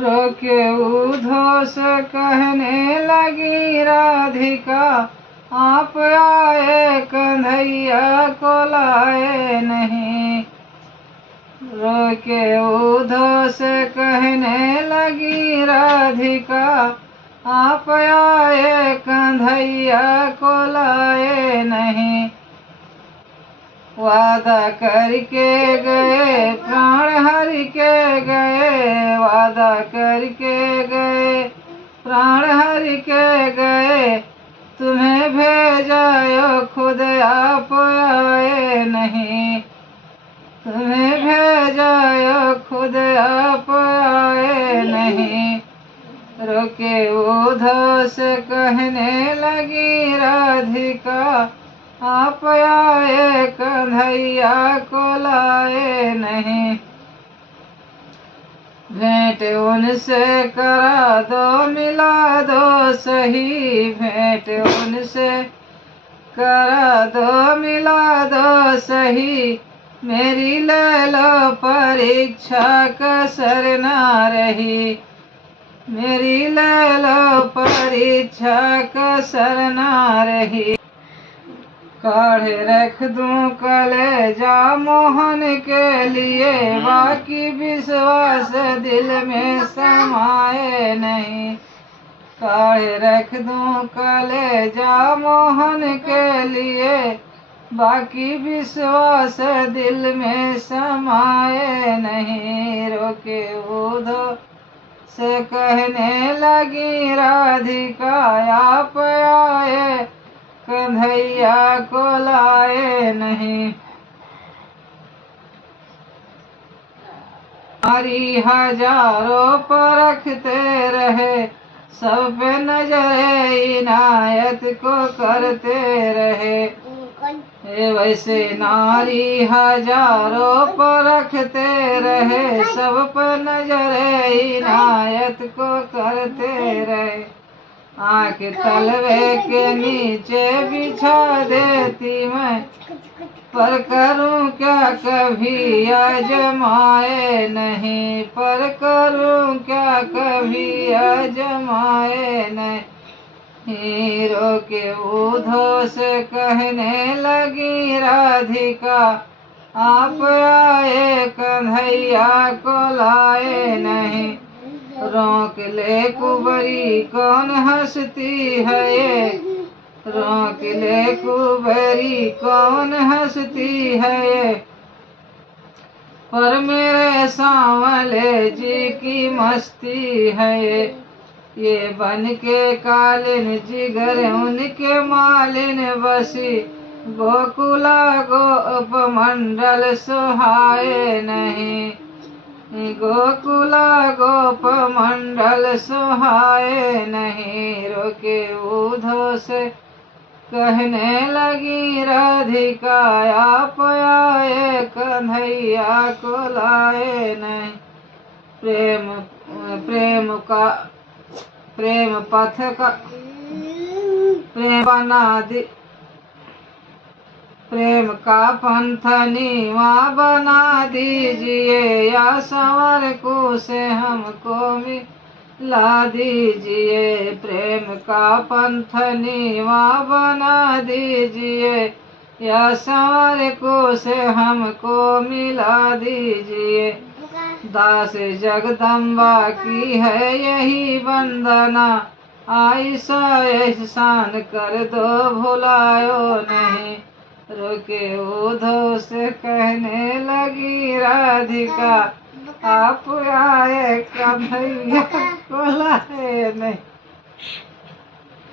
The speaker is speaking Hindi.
रोके उद्धव से कहने लगी राधिका, आप आए कन्हैया को लाए नहीं। रोके उद्धव से कहने लगी राधिका, आप आए कन्हैया को लाए नहीं। वादा करके गए प्राण हरि के गए, वादा करके गए प्राण हरि के गए, तुम्हें भेजायो खुद आप आए नहीं। तुम्हें भेजायो खुद आप आए नहीं। रोके उद्धव से कहने लगी राधिका, आप आए कन्हैया को लाए नहीं। भेंट उनसे करा दो मिला दो सही, भेंट उनसे करा दो मिला दो सही, मेरी ले लो परीक्षा कसर ना रही। मेरी ले लो परीक्षा कसर ना रही। काढ़े रख दूं कलेजा मोहन के लिए, बाकी विश्वास दिल में समाए नहीं। काढ़े रख दूं कलेजा मोहन के लिए, बाकी विश्वास दिल में समाए नहीं। रोके उद्धव से कहने लगी राधिका, आप आए कन्हैया को लाए नहीं। हमारी हजारों परखते रहे, सब पे नजर इनायत को करते रहे। वैसे नारी हजारों परखते रहे, सब पर नजर इनायत को करते रहे। आँख तलवे के नीचे बिछा देती मैं, पर करूं क्या कभी आजमाए नहीं। पर करूं क्या कभी आजमाए नहीं। हीरो के उद्धव से कहने लगी राधिका, आप आए कन्हैया को लाए नहीं। रोक ले कुबरी कौन हंसती है ये, रोक ले कुबरी कौन हंसती है ये, पर मेरे सांवले जी की मस्ती है ये बन के कालिन जिगर उनके मालिन बसी, गोकुला गोप मंडल सुहाए नहीं। गोकुला गोप मंडल सुहाए नहीं। रोके उद्धव से कहने लगी राधिका, आप आए कन्हैया को लाए नहीं। प्रेम पथ का प्रेम बना दी, प्रेम का पंथ नीवा बना दीजिए, या संवर को से हमको मिला दीजिए। प्रेम का पंथ नीवा बना दीजिए, या संवर को से हमको मिला दीजिए। दास जगदम्बा की है यही वंदना, आइसा एहसान कर दो भुलायो नहीं। रोके उद्धव से कहने लगी राधिका, आप आए कन्हैया को लाए नहीं।